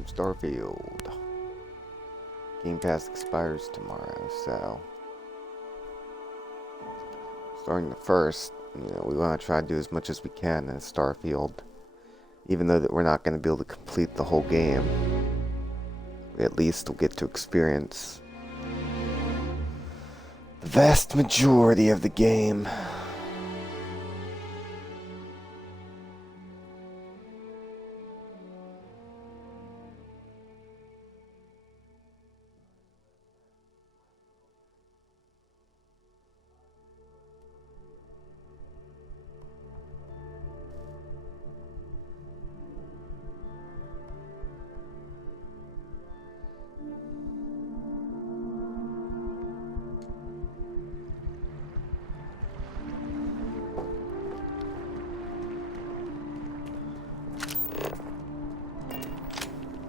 from Starfield. Game Pass expires tomorrow, so starting the 1st, we want to try to do as much as we can in Starfield. Even though that we're not going to be able to complete the whole game, we at least will get to experience the vast majority of the game.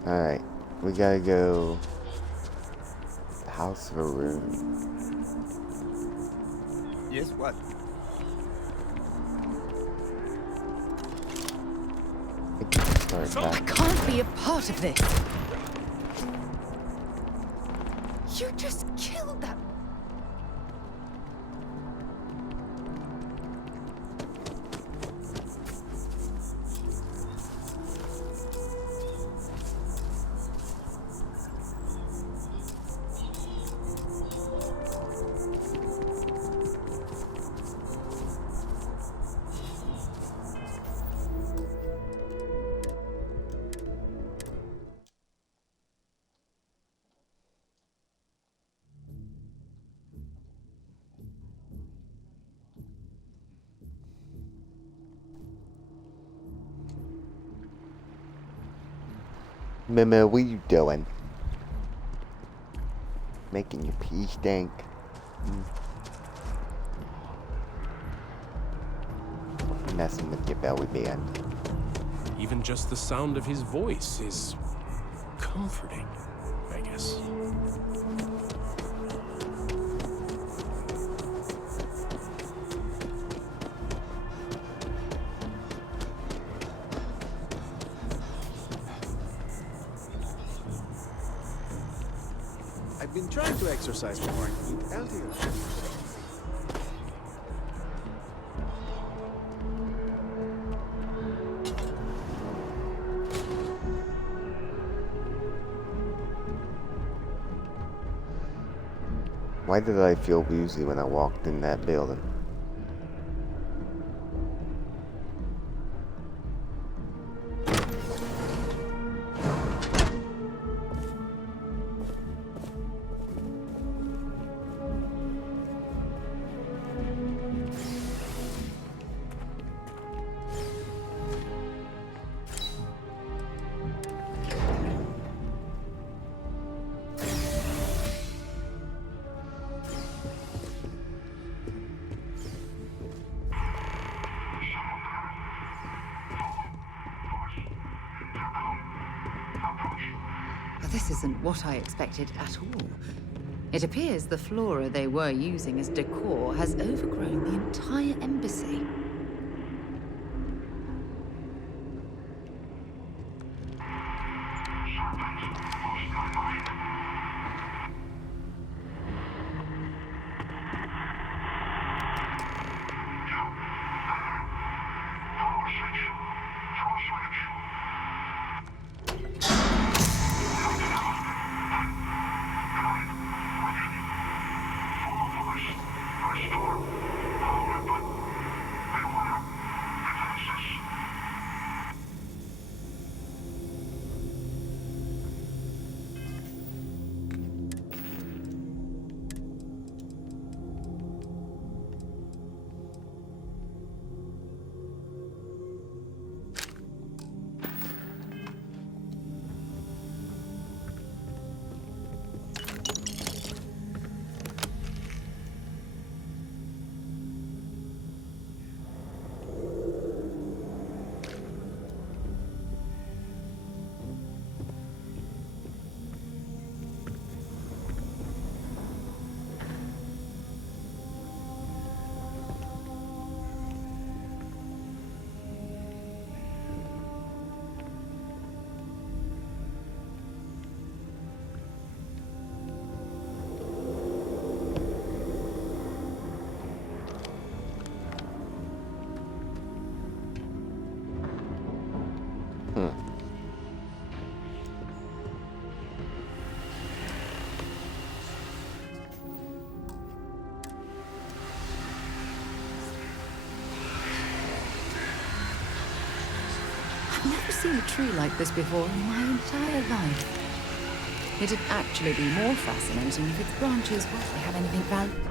Alright, we gotta go to the House of Arun. Yes, what? I can't be a part of this. You just killed that. Mima, what you doing? Making your pee stink. Messing with your belly band. Even just the sound of his voice is comforting, I guess. I've been trying to exercise more and eat healthier. Why did I feel woozy when I walked in that building? This isn't what I expected at all. It appears the flora they were using as decor has overgrown the entire embassy. seen a tree like this before in my entire life. It'd actually be more fascinating if its branches were to have anything valuable.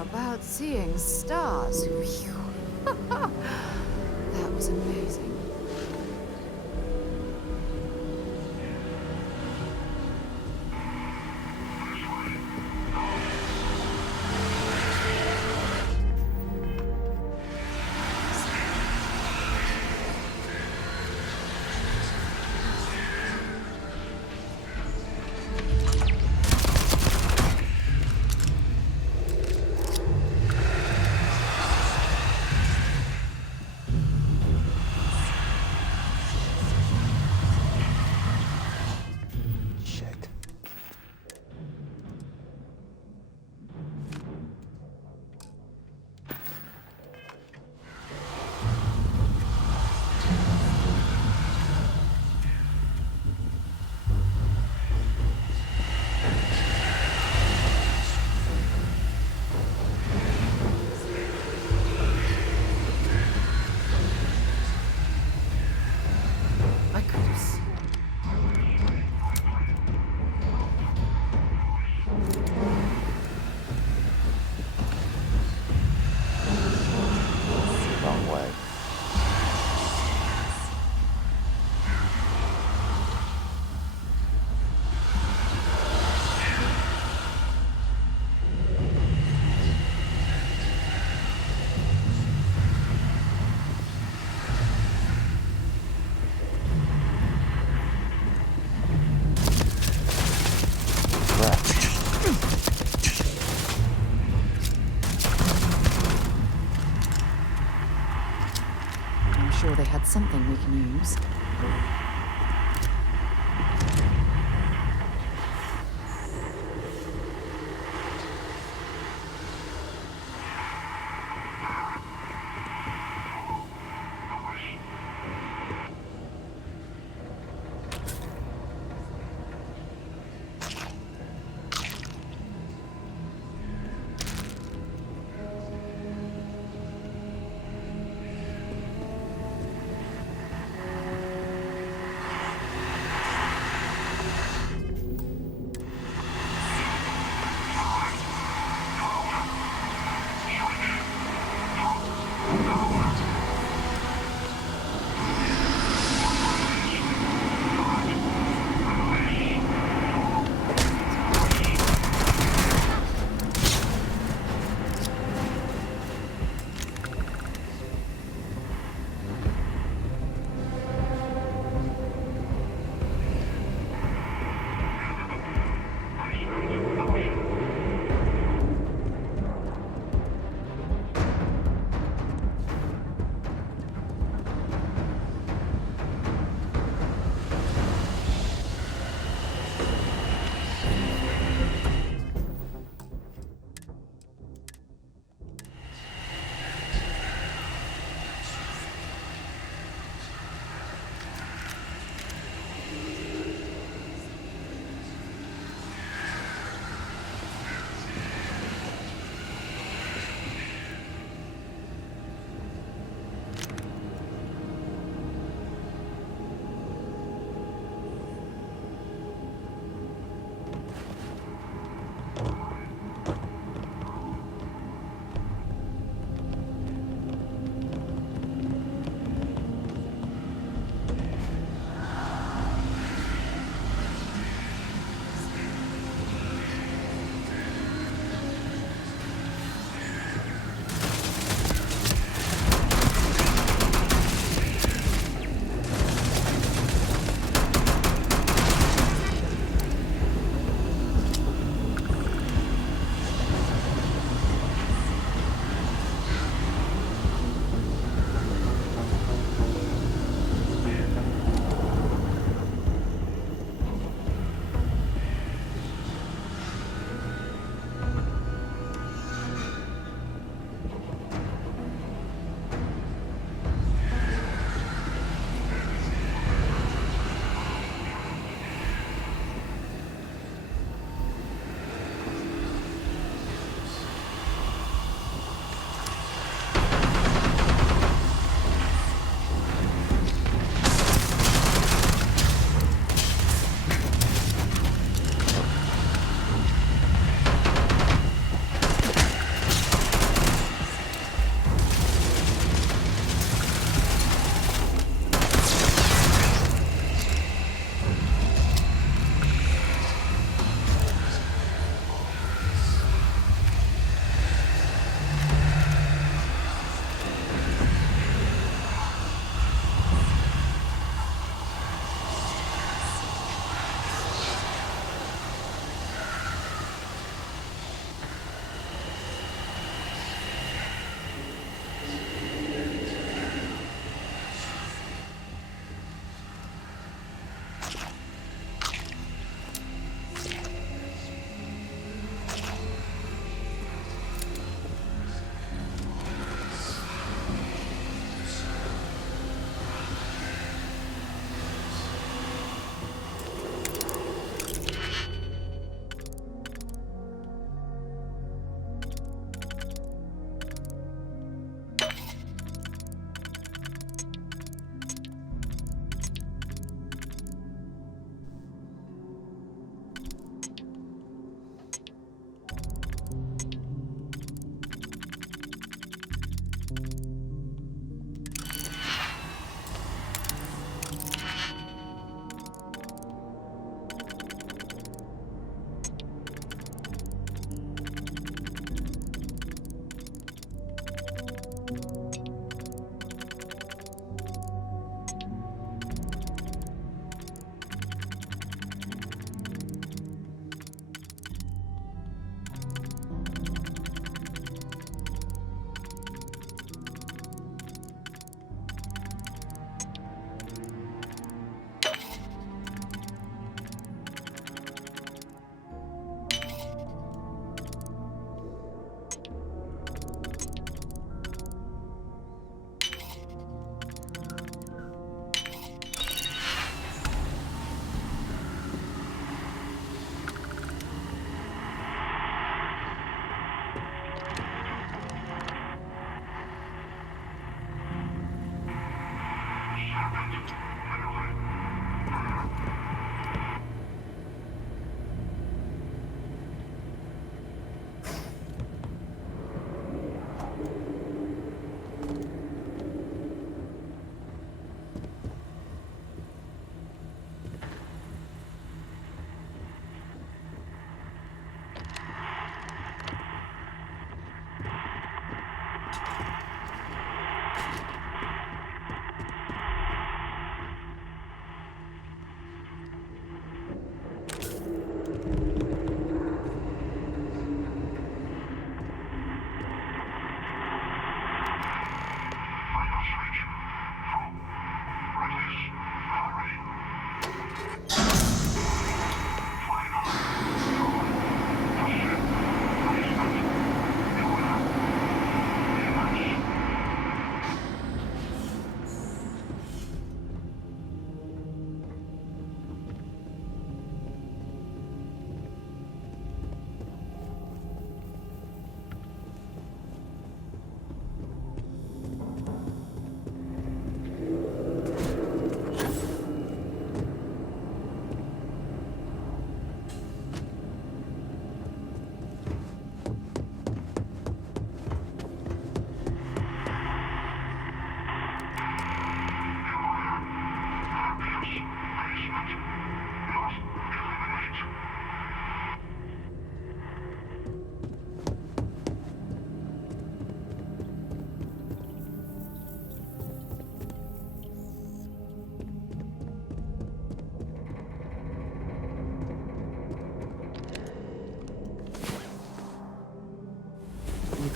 About seeing stars. That was amazing.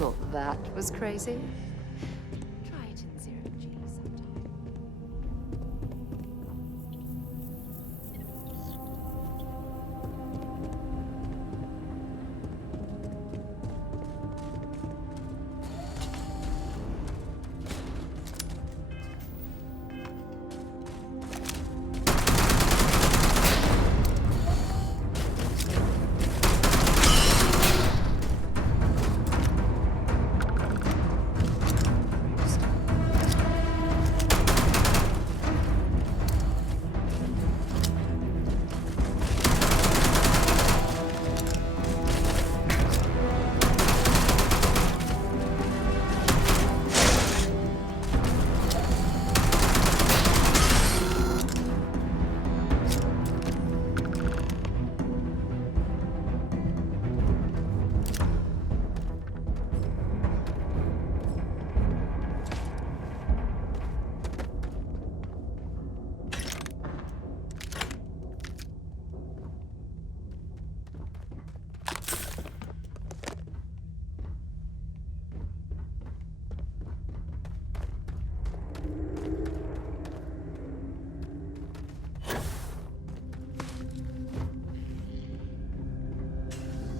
thought that was crazy? Try it in zero-G sometime.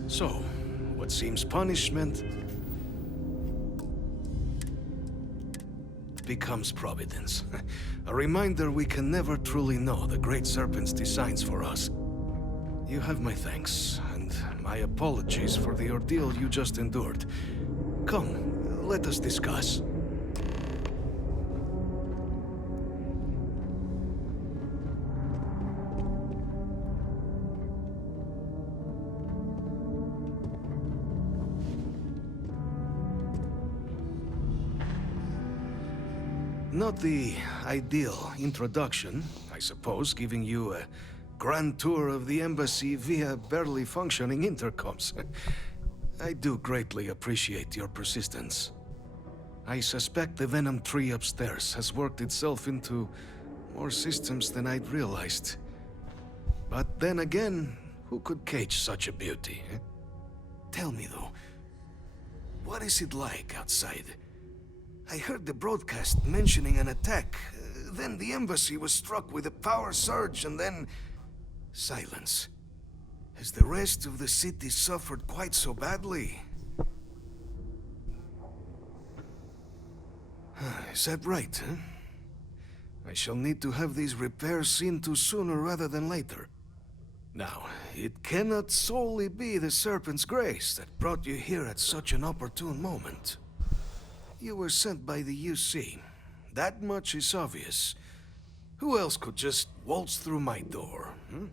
So, what seems punishment becomes providence. A reminder we can never truly know the Great Serpent's designs for us. You have my thanks, and my apologies for the ordeal you just endured. Come, let us discuss. Not the ideal introduction, I suppose, giving you a grand tour of the embassy via barely functioning intercoms. I do greatly appreciate your persistence. I suspect the Venom tree upstairs has worked itself into more systems than I'd realized. But then again, who could cage such a beauty? Tell me though, what is it like outside? I heard the broadcast mentioning an attack. Then the embassy was struck with a power surge and then... silence. Has the rest of the city suffered quite so badly? Is that right, huh? I shall need to have these repairs seen to sooner rather than later. Now, it cannot solely be the Serpent's grace that brought you here at such an opportune moment. You were sent by the UC. That much is obvious. Who else could just waltz through my door, hmm?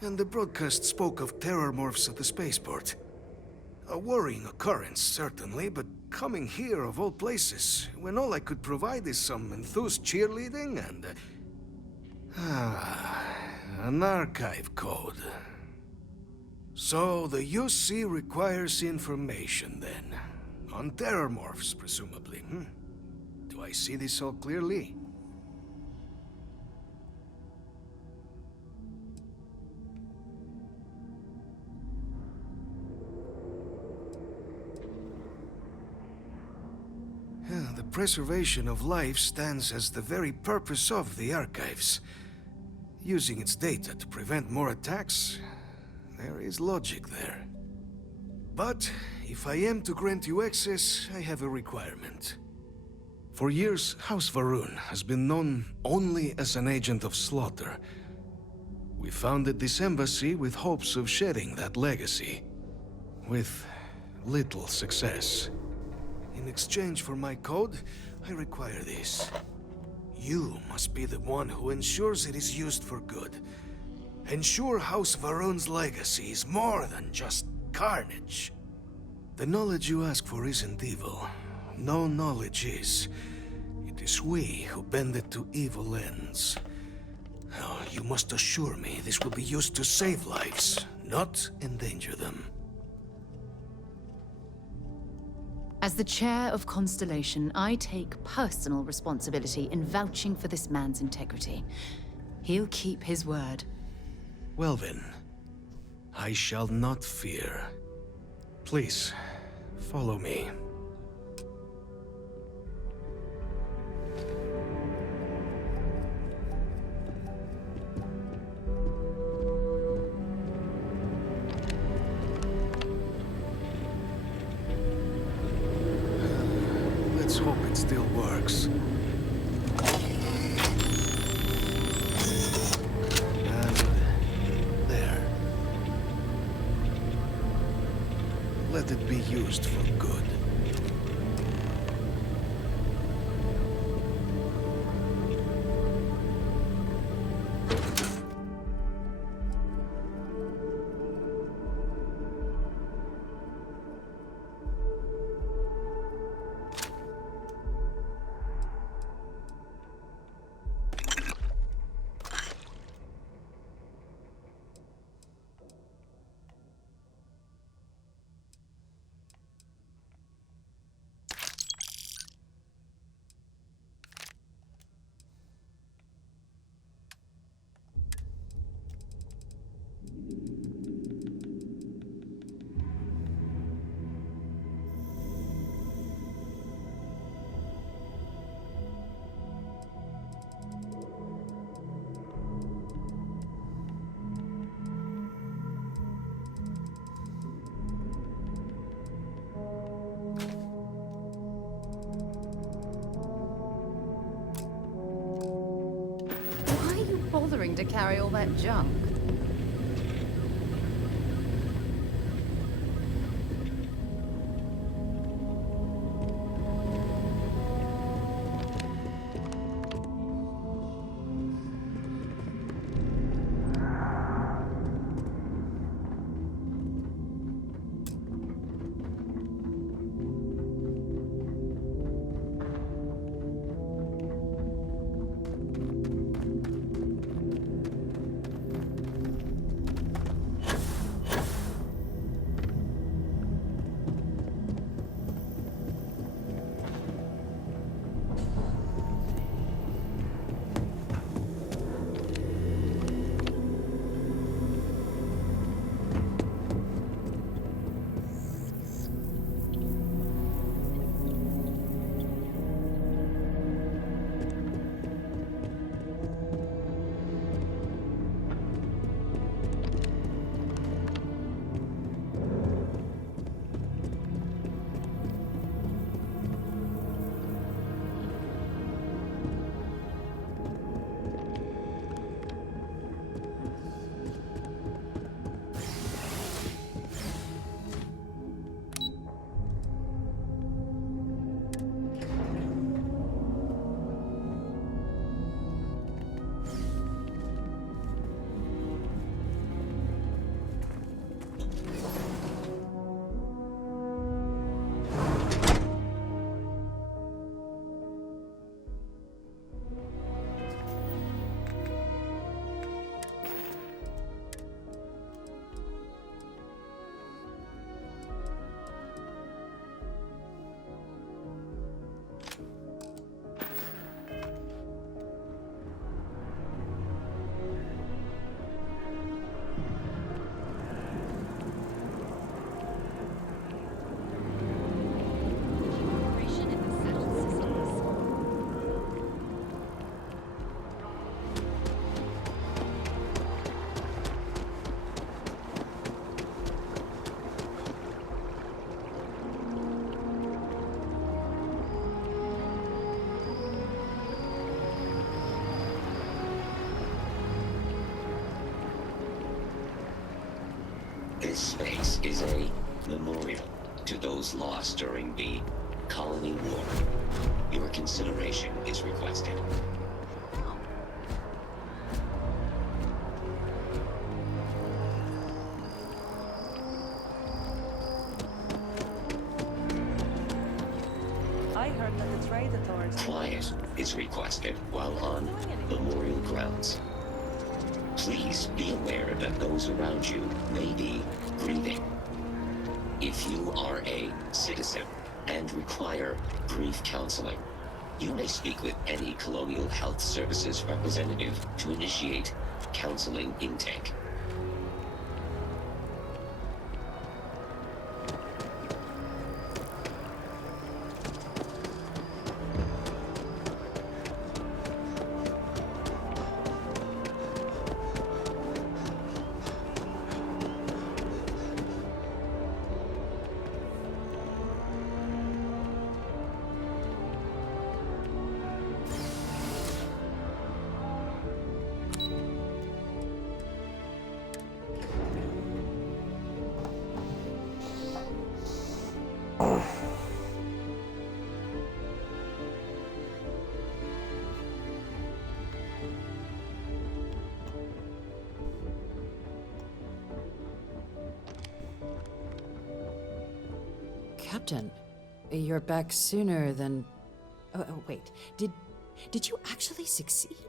And the broadcast spoke of terror morphs at the spaceport. A worrying occurrence, certainly, but coming here of all places, when all I could provide is some enthused cheerleading and... an archive code. So the UC requires information, then. On terror morphs, presumably, hmm? Do I see this all clearly? The preservation of life stands as the very purpose of the archives. Using its data to prevent more attacks, there is logic there. But if I am to grant you access, I have a requirement. For years, House Varun has been known only as an agent of slaughter. We founded this embassy with hopes of shedding that legacy. With little success. In exchange for my code, I require this. You must be the one who ensures it is used for good. Ensure House Varun's legacy is more than just carnage. The knowledge you ask for isn't evil. No knowledge is. It is we who bend it to evil ends. Oh, you must assure me this will be used to save lives, not endanger them. As the chair of Constellation, I take personal responsibility in vouching for this man's integrity. He'll keep his word. Well then, I shall not fear. Please, Follow me. Let's hope it still works. And there. Let it be used for good. Why are you bothering to carry all that junk? This space is a memorial to those lost during the Colony War. Your consideration is requested. I heard that the trade authority... Quiet is requested while on memorial grounds. Please be aware that those around you may be grieving. If you are a citizen and require grief counseling, you may speak with any Colonial Health Services representative to initiate counseling intake. Captain, you're back sooner than... Oh, wait. Did you actually succeed?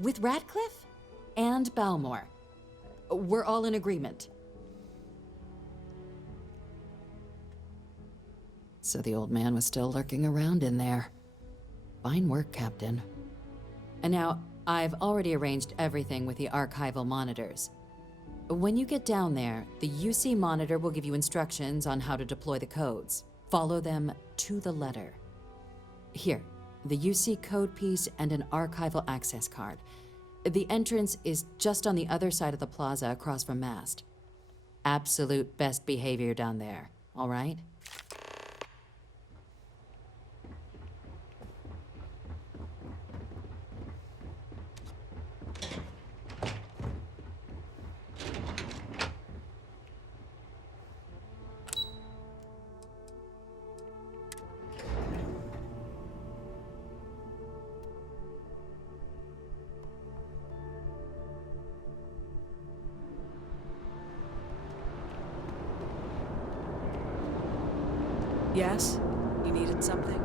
With Radcliffe? And Balmore? We're all in agreement. So the old man was still lurking around in there. Fine work, Captain. And now, I've already arranged everything with the archival monitors. When you get down there, the UC monitor will give you instructions on how to deploy the codes. Follow them to the letter. Here, the UC code piece and an archival access card. The entrance is just on the other side of the plaza across from Mast. Absolute best behavior down there, all right? Yes? You needed something?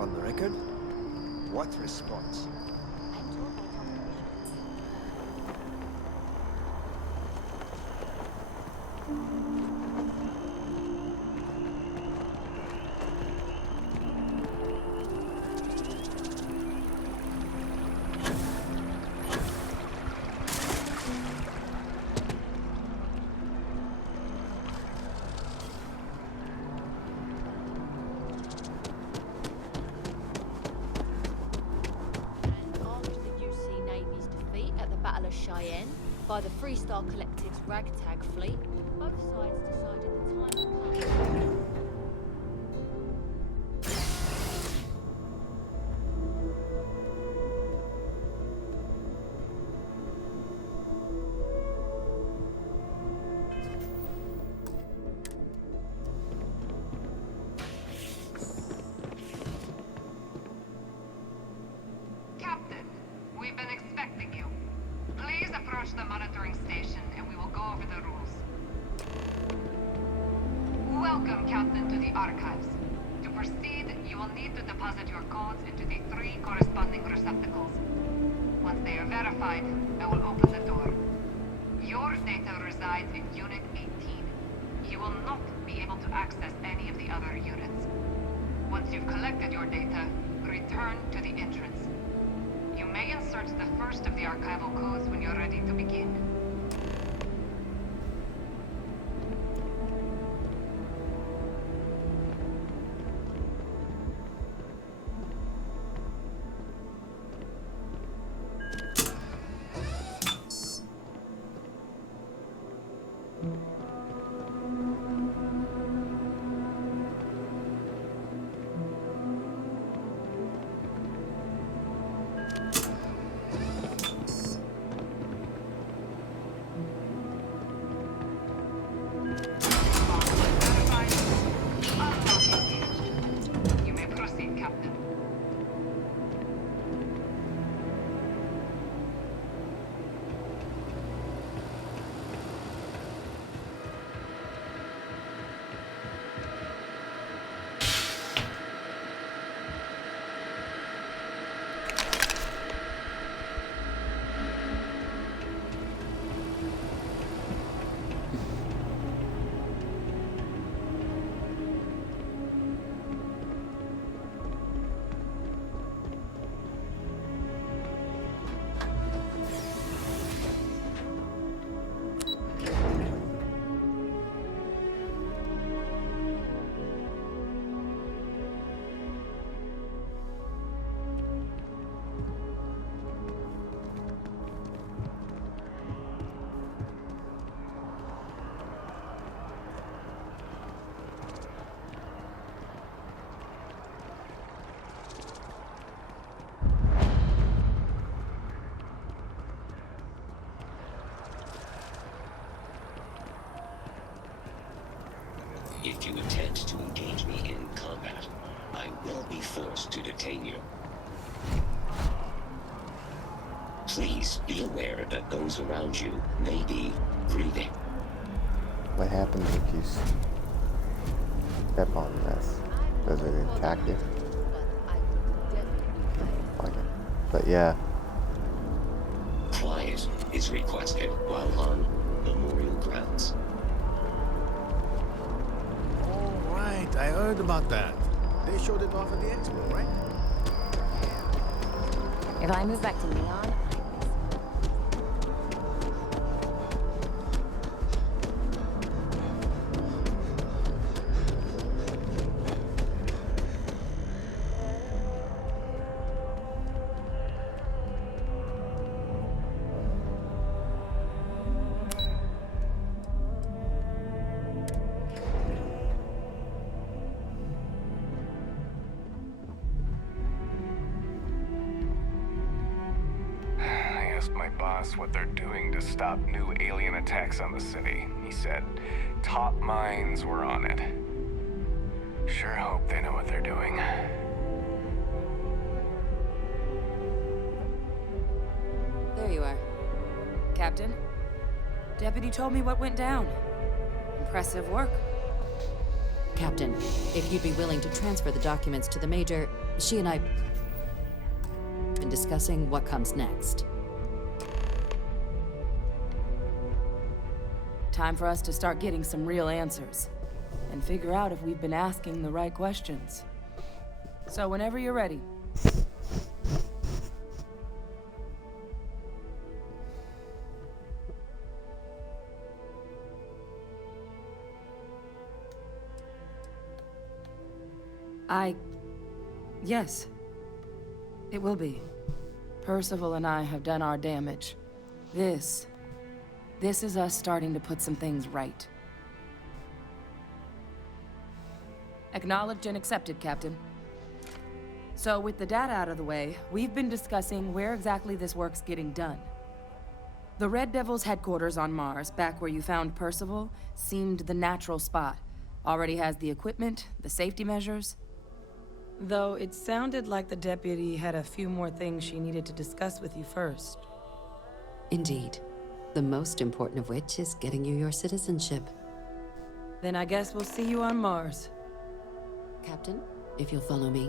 On the record? What response? Cheyenne by the Freestar Collective's ragtag fleet, both sides decided the time had come. Captain, we've been expecting you. Please approach the monitoring station and we will go over the rules. Welcome, Captain, to the Archives. To proceed, you will need to deposit your codes into the 3 corresponding receptacles. Once they are verified, I will open the door. Your data resides in Unit 18. You will not be able to access any of the other units. Once you've collected your data, return to the entrance. You may insert the first of the archival codes when you're ready to begin. You may proceed, Captain. If you attempt to engage me in combat, I will be forced to detain you. Please be aware that those around you may be grieving. What happens if you step on this? Does it attack you? Like it. But yeah. Quiet is requested while on memorial grounds. All right, I heard about that. They showed it off at the expo, right? If I move back to Neon, I asked my boss what they're doing to stop new alien attacks on the city. He said top minds were on it. Sure hope they know what they're doing. There you are. Captain, Deputy told me what went down. Impressive work. Captain, if you'd be willing to transfer the documents to the Major, she and I been discussing what comes next. Time for us to start getting some real answers. And figure out if we've been asking the right questions. So whenever you're ready. Yes. It will be. Percival and I have done our damage. This is us starting to put some things right. Acknowledged and accepted, Captain. So with the data out of the way, we've been discussing where exactly this work's getting done. The Red Devil's headquarters on Mars, back where you found Percival, seemed the natural spot. Already has the equipment, the safety measures. Though it sounded like the deputy had a few more things she needed to discuss with you first. Indeed. The most important of which is getting you your citizenship. Then I guess we'll see you on Mars. Captain, if you'll follow me.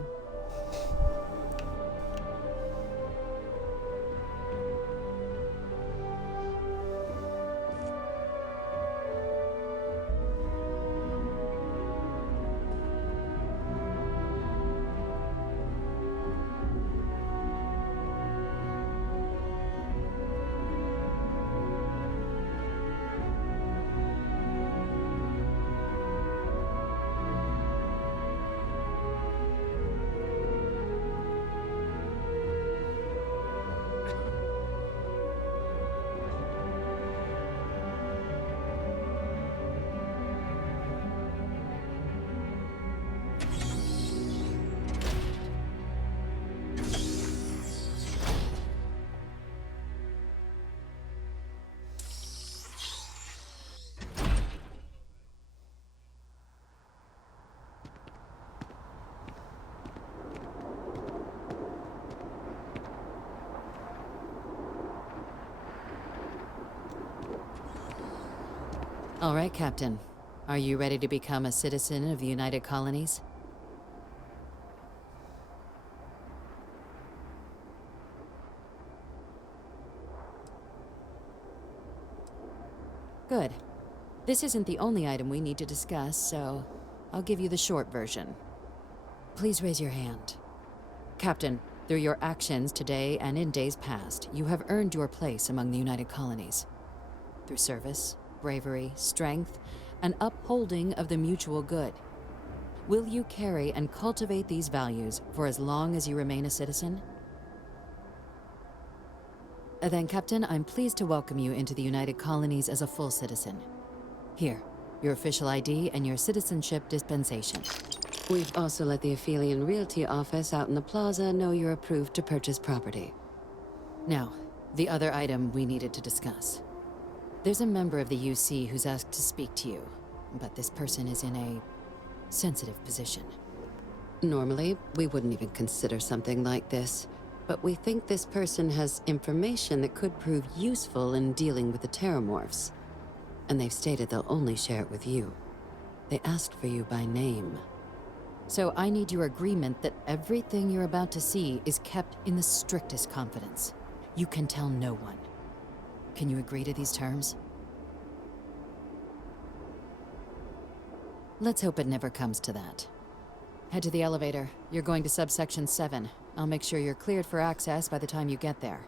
All right, Captain. Are you ready to become a citizen of the United Colonies? Good. This isn't the only item we need to discuss, so I'll give you the short version. Please raise your hand. Captain, through your actions today and in days past, you have earned your place among the United Colonies. Through service, bravery, strength, and upholding of the mutual good. Will you carry and cultivate these values for as long as you remain a citizen? Then, Captain, I'm pleased to welcome you into the United Colonies as a full citizen. Here, your official ID and your citizenship dispensation. We've also let the Aphelion Realty office out in the plaza know you're approved to purchase property. Now, the other item we needed to discuss. There's a member of the UC who's asked to speak to you, but this person is in a sensitive position. Normally, we wouldn't even consider something like this, but we think this person has information that could prove useful in dealing with the Terramorphs. And they've stated they'll only share it with you. They asked for you by name. So I need your agreement that everything you're about to see is kept in the strictest confidence. You can tell no one. Can you agree to these terms? Let's hope it never comes to that. Head to the elevator. You're going to subsection 7. I'll make sure you're cleared for access by the time you get there.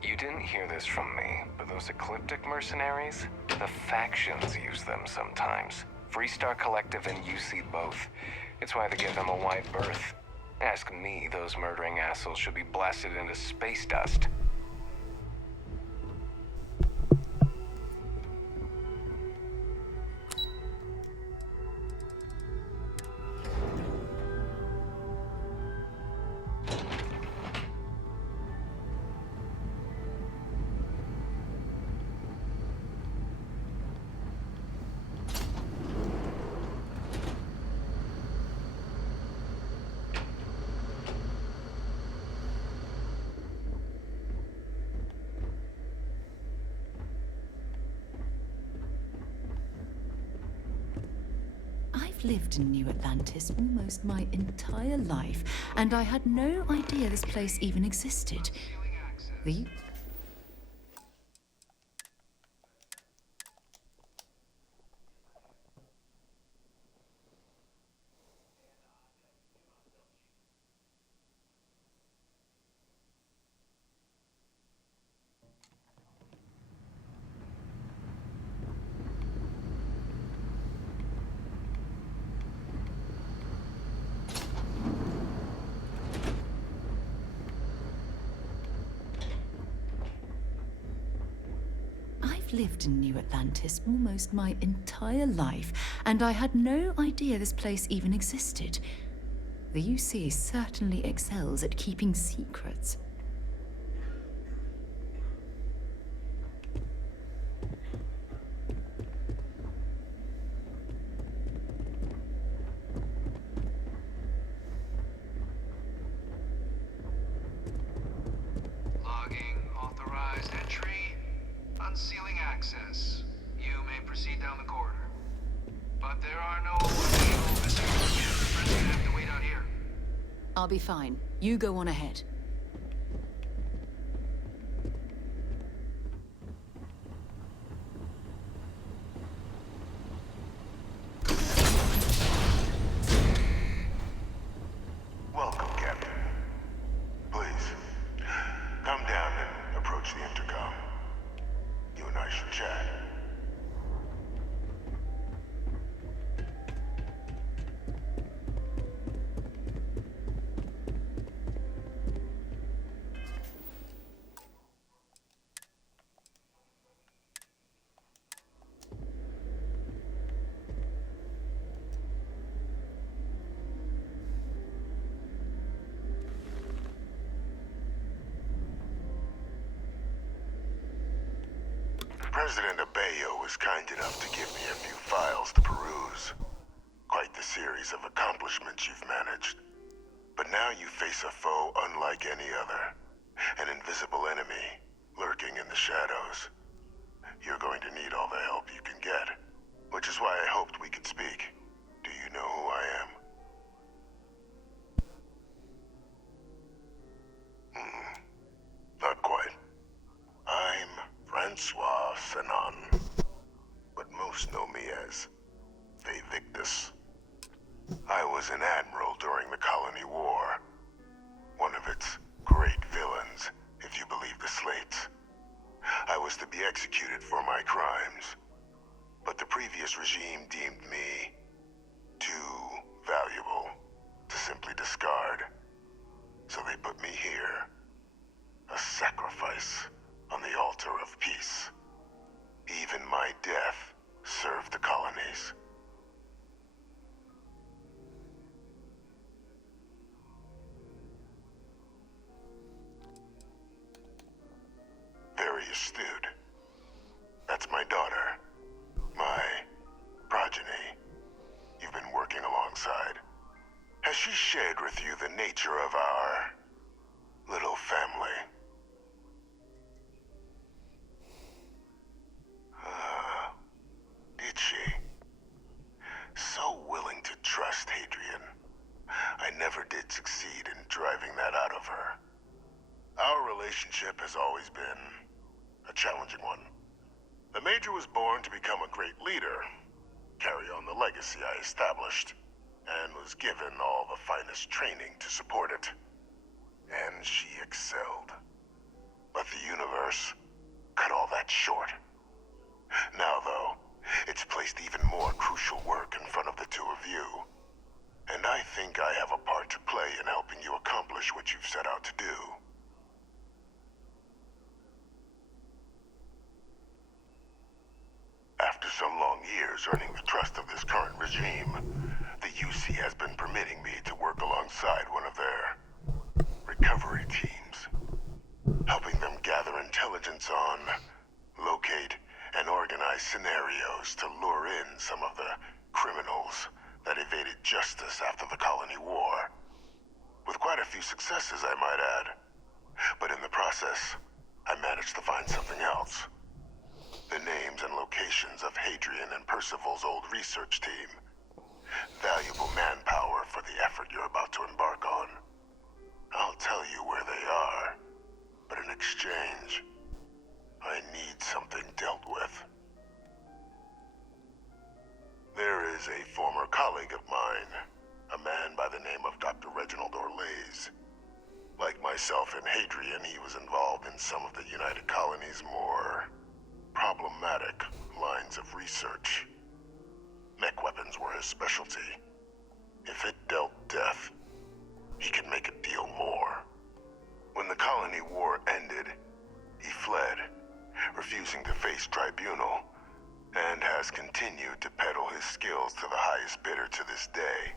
You didn't hear this from me, but those ecliptic mercenaries, the factions use them sometimes. Freestar Collective and UC both. It's why they give them a wide berth. Ask me, those murdering assholes should be blasted into space dust. I've lived in New Atlantis almost my entire life, and I had no idea this place even existed. The... I've lived in New Atlantis almost my entire life, and I had no idea this place even existed. The UC certainly excels at keeping secrets. Logging, authorized entry, unsealing access. You may proceed down the corridor. But there are no additional visitors yet. The friends gonna have to wait out here. I'll be fine. You go on ahead. Welcome, Captain. Please, come down and approach the intercom. You and I should chat. President Abeyo was kind enough to give me a few files to peruse. Quite the series of accomplishments you've managed. But now you face a foe unlike any other. An invisible enemy, lurking in the shadows. You're going to need all the help you can get. Which is why I hoped we could speak. Do you know who I am? Not quite. I'm Francois Sanon, but most know me as Victus. I was an admiral during the Colony War. One of its great villains, if you believe the slates. I was to be executed for my crimes, but the previous regime deemed me too valuable to simply discard. So they put me here, a sacrifice on the altar of peace. Even my death served the colonies. nature of our little family. Did she? So willing to trust Hadrian. I never did succeed in driving that out of her. Our relationship has always been a challenging one. The Major was born to become a great leader, carry on the legacy I established, and was given all the finest training to support it. And she excelled. But the universe cut all that short. Now, though, it's placed even more crucial work in front of the two of you. And I think I have a part to play in helping you accomplish what you've set out to do. After some long years earning the trust of this current regime, the UC has been permitting me to work alongside one of their recovery teams, helping them gather intelligence on, locate, and organize scenarios to lure in some of the criminals that evaded justice after the Colony War. With quite a few successes, I might add. But in the process, I managed to find something else. The names and locations of Hadrian and Percival's old research team. Valuable manpower for the effort you're about to embark on. I'll tell you where they are, but in exchange, I need something dealt with. There is a former colleague of mine, a man by the name of Dr. Reginald Orlaise. Like myself and Hadrian, he was involved in some of the United Colony's more problematic lines of research. Mech weapons were his specialty. If it dealt death, he could make a deal more. When the Colony War ended, he fled, refusing to face tribunal, and has continued to peddle his skills to the highest bidder to this day.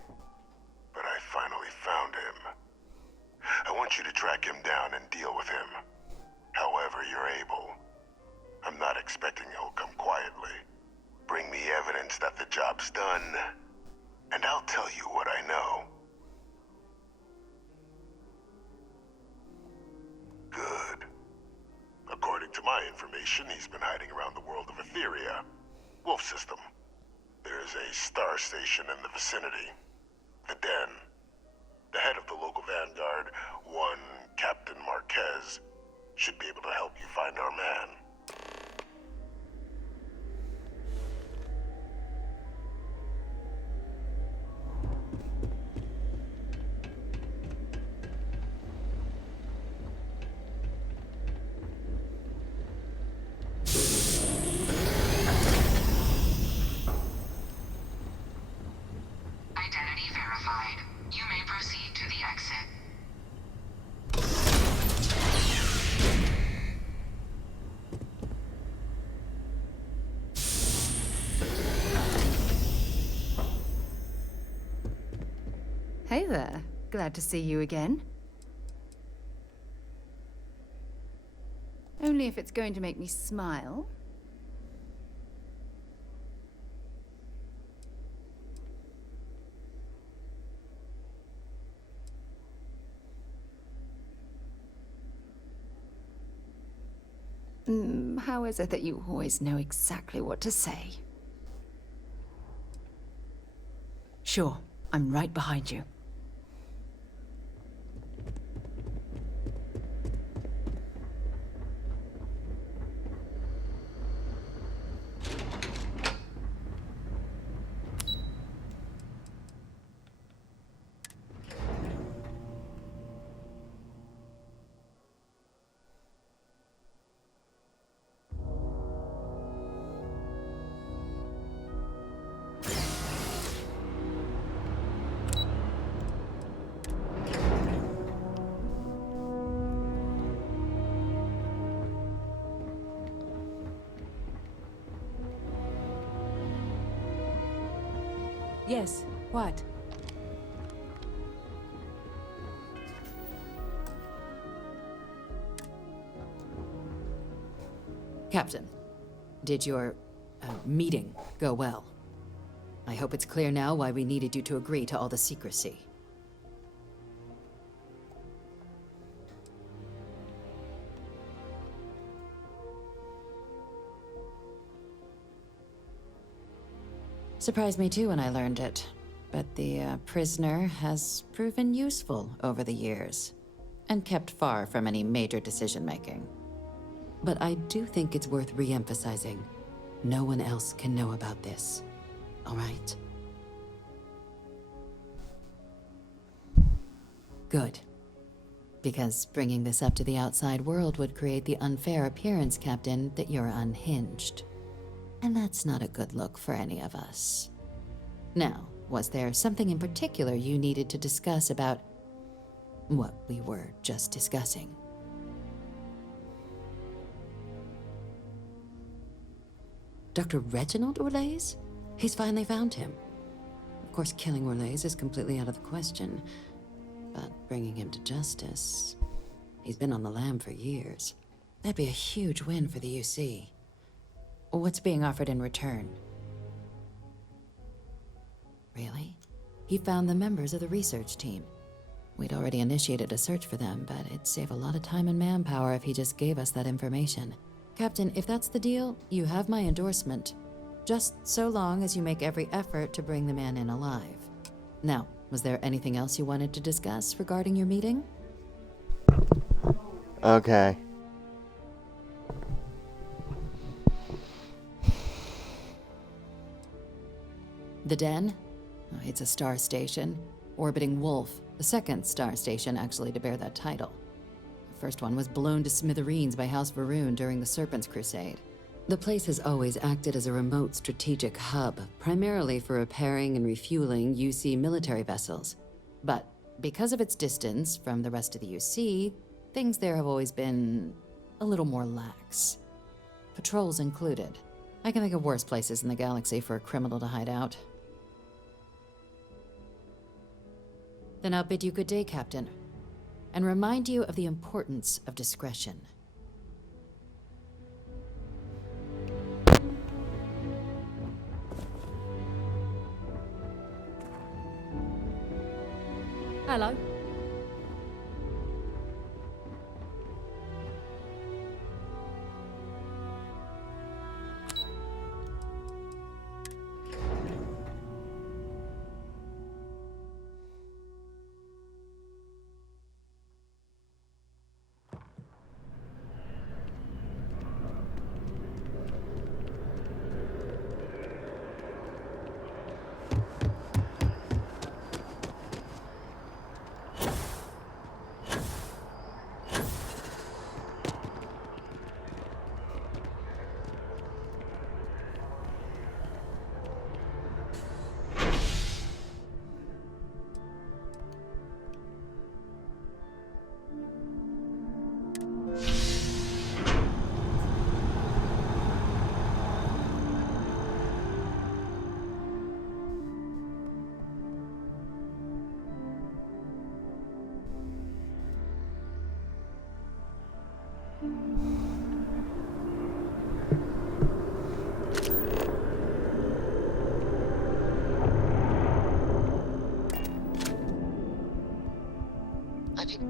But I finally found him. I want you to track him down and deal with him, however you're able. I'm not expecting he'll come quietly. Bring me evidence that the job's done, and I'll tell you what I know. Good. According to my information, he's been hiding around the world of Etheria. Wolf system. There's a star station in the vicinity. The Den. The head of the local vanguard, one Captain Marquez, should be able to help you find our man. Identity verified. You may proceed to the exit. Hey there. Glad to see you again. Only if it's going to make me smile. How is it that you always know exactly what to say? Sure, I'm right behind you. Yes, what? Captain, did your meeting go well? I hope it's clear now why we needed you to agree to all the secrecy. Surprised me too when I learned it. But the prisoner has proven useful over the years, and kept far from any major decision-making. But I do think it's worth re-emphasizing. No one else can know about this, all right? Good. Because bringing this up to the outside world would create the unfair appearance, Captain, that you're unhinged. And that's not a good look for any of us. Now, was there something in particular you needed to discuss about what we were just discussing? Dr. Reginald Orlaise? He's finally found him. Of course, killing Orlaise is completely out of the question, but bringing him to justice... He's been on the lam for years. That'd be a huge win for the UC. What's being offered in return? Really? He found the members of the research team. We'd already initiated a search for them, but it'd save a lot of time and manpower if he just gave us that information. Captain, if that's the deal, you have my endorsement. Just so long as you make every effort to bring the man in alive. Now, was there anything else you wanted to discuss regarding your meeting? Okay. The Den? It's a star station. Orbiting Wolf, the second star station actually to bear that title. The first one was blown to smithereens by House Varun during the Serpent's Crusade. The place has always acted as a remote strategic hub, primarily for repairing and refueling UC military vessels. But because of its distance from the rest of the UC, things there have always been a little more lax. Patrols included. I can think of worse places in the galaxy for a criminal to hide out. Then I'll bid you good day, Captain, and remind you of the importance of discretion. Hello.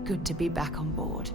Good to be back on board.